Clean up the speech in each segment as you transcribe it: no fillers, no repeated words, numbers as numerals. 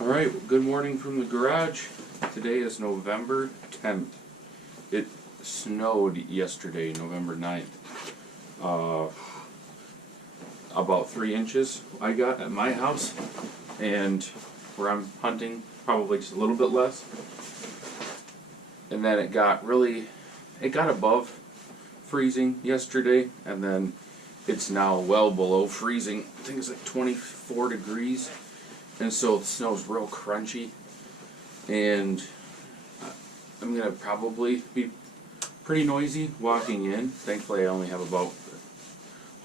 Alright, well, good morning from the garage. Today is November 10th. It snowed yesterday, November 9th. About 3 inches I got at my house, and where I'm hunting, probably just a little bit less. And then it got above freezing yesterday, and then it's now well below freezing. I think it's like 24 degrees. And so the snow's real crunchy, and I'm going to probably be pretty noisy walking in. Thankfully I only have about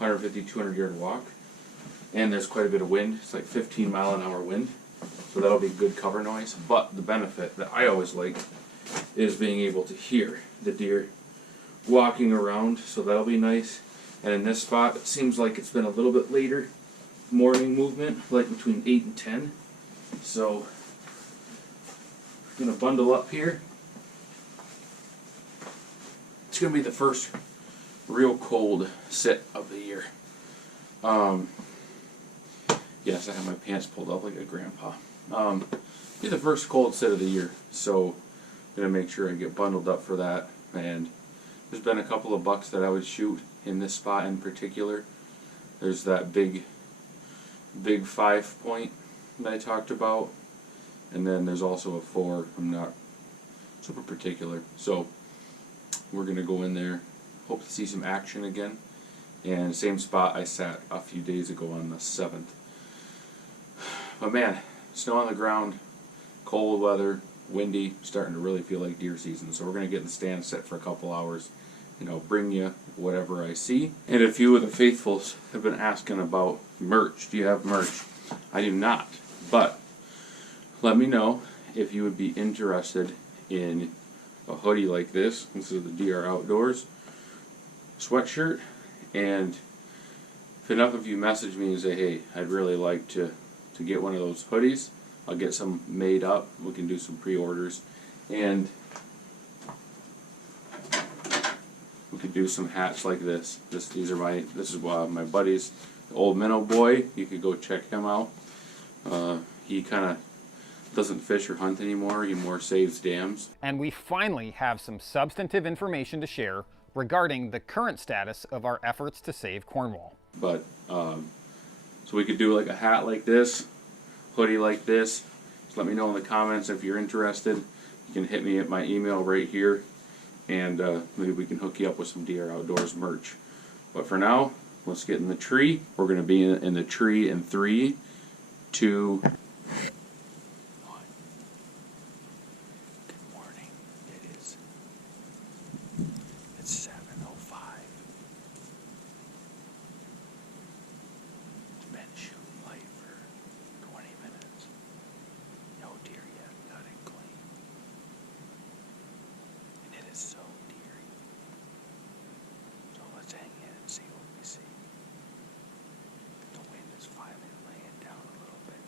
150-200 yard walk, and there's quite a bit of wind. It's like 15-mile-an-hour wind, so that'll be good cover noise. But the benefit that I always like is being able to hear the deer walking around, so that'll be nice. And in this spot, it seems like it's been a little bit later morning movement, like between 8 and 10. So I'm gonna bundle up here. It's gonna be the first real cold sit of the year. Yes, I have my pants pulled up like a grandpa. Be the first cold sit of the year, so I'm gonna make sure I get bundled up for that. And there's been a couple of bucks that I would shoot in this spot in particular. There's that big 5-point that I talked about, and then there's also a 4. I'm not super particular, so we're gonna go in there, hope to see some action again. And same spot I sat a few days ago on the 7th. But man, snow on the ground, cold weather, windy, starting to really feel like deer season. So we're gonna get in the stand, sit for a couple hours, and I'll bring you whatever I see. And a few of the faithfuls have been asking about merch. Do you have merch? I do not, but let me know if you would be interested in a hoodie like this. This is the DR Outdoors sweatshirt, and if enough of you message me and say, hey, I'd really like to get one of those hoodies, I'll get some made up. We can do some pre-orders, and we could do some hats like this. This is my buddy's old minnow boy. You could go check him out. He kind of doesn't fish or hunt anymore. He more saves dams. And we finally have some substantive information to share regarding the current status of our efforts to save Cornwall. But so we could do like a hat like this, hoodie like this. Just let me know in the comments if you're interested. You can hit me at my email right here, and maybe we can hook you up with some DR Outdoors merch. But for now, let's get in the tree. We're going to be in the tree in 3, 2, 1. Good morning. It's 7:05. It's been shooting light for 20 minutes. No deer yet, not in clean. And it is so deery. So let's hang in and see what we see. The wind is finally laying down a little bit.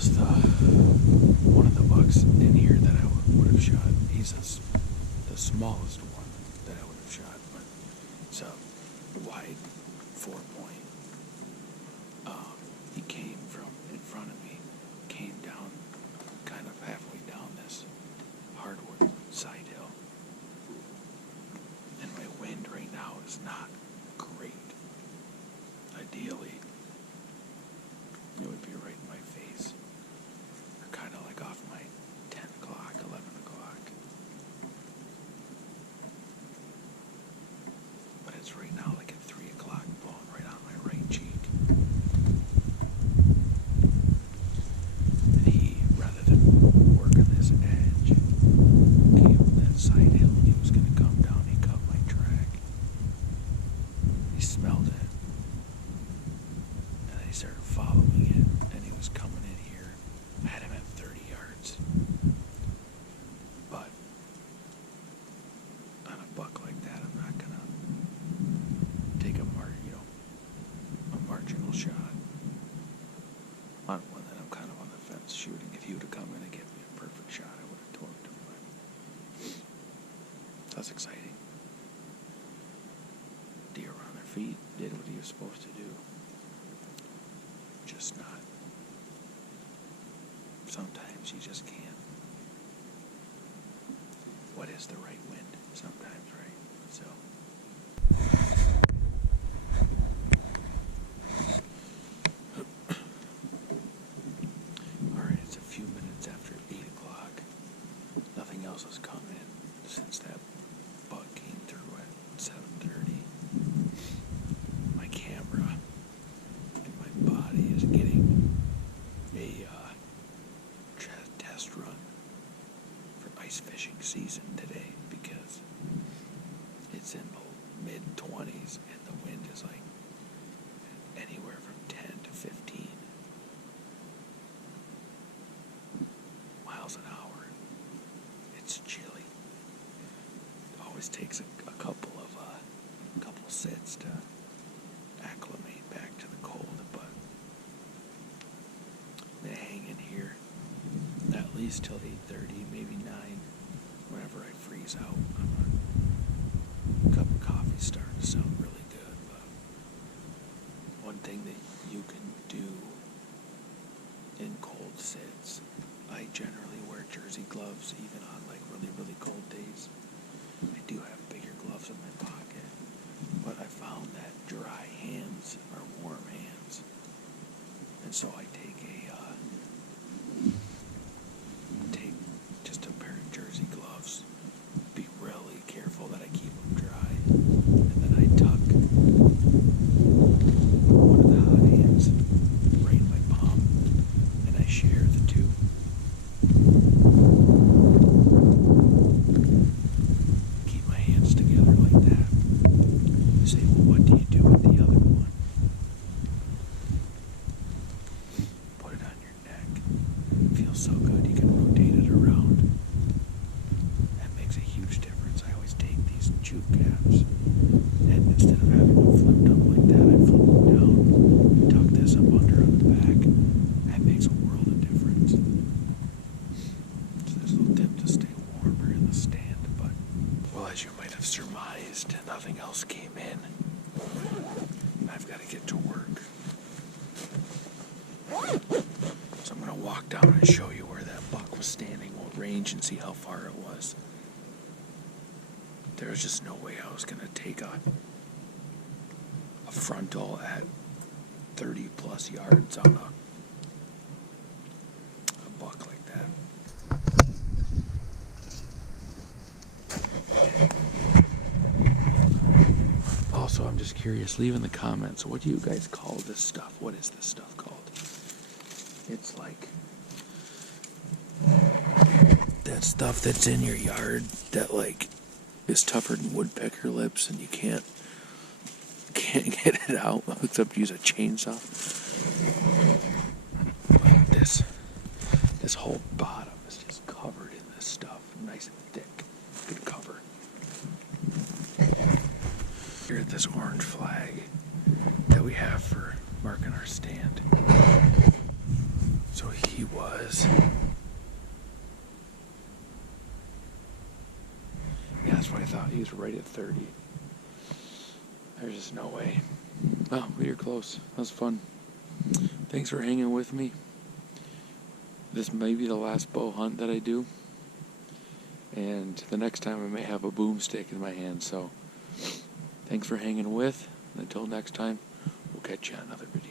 was one of the bucks in here that I would have shot. He's the smallest one that I would have shot, but it's a wide 4-point. He came from in front of me, came down kind of halfway down this hardwood side hill. And my wind right now is not great. Ideally, it would be right in my face. Or kind of like off my 10 o'clock, 11 o'clock. But it's right now like at 3 o'clock, blowing right on my right cheek. And he, rather than work on this edge, came from that side hill and he was going to come down. He cut my track. He smelled it. And he started following it. And he was coming in here. I had him at 30 yards. But on a buck like that, I'm not going to take a marginal shot. On one that I'm kind of on the fence shooting. If he would have come in and given me a perfect shot, I would have torqued him. But that's exciting. Deer were on their feet, did what he was supposed to do. Just not. Sometimes you just can't. What is the right wind? Sometimes, right? So. Alright, it's a few minutes after 8 o'clock. Nothing else has come in since that buck came through at 7:30. My camera and my body is getting a test run for ice fishing season today because it's in the mid-20s and the wind is like anywhere from 10 to 15 miles an hour. It's chilly. It always takes a couple sits to acclimate back to the cold, but they hang in here at least till 8:30, maybe 9, whenever I freeze out. A cup of coffee's starting to sound really good, but one thing that you can do in cold sits, I generally wear jersey gloves even on like really, really cold days. I do have bigger gloves in my pocket, but I found that dry hands are warm hands. And so I take just a pair of jersey gloves, be really careful that I keep them dry, and then I tuck one of the hot hands right in my palm, and I share the two. Keep my hands together like that. You say, well, what do you do with the other one? Put it on your neck. It feels so good. You can rotate it around. That makes a huge difference. I always take these chew caps, and instead of having them flipped up like that, I flip them down, tuck this up under on the back. That makes a world of difference. So there's a little tip to stay warmer in the stand, but, well, as you might have surmised, nothing else came in. I've got to get to work. So I'm going to walk down and show you where that buck was standing. We'll range and see how far it was. There was just no way I was going to take a frontal at 30 plus yards on a buck like that. Also, I'm just curious, leave in the comments, what do you guys call this stuff? What is this stuff called? It's like that stuff that's in your yard that like is tougher than woodpecker lips and you can't get it out except use a chainsaw. But this whole bottom is just covered in this stuff, nice and thick. Good cover. Here at this orange flag that we have for marking our stand. So he was. Yeah, that's what I thought. He was right at 30. There's just no way. Well, we were close. That was fun. Thanks for hanging with me. This may be the last bow hunt that I do. And the next time I may have a boomstick in my hand. So thanks for hanging with. Until next time, we'll catch you on another video.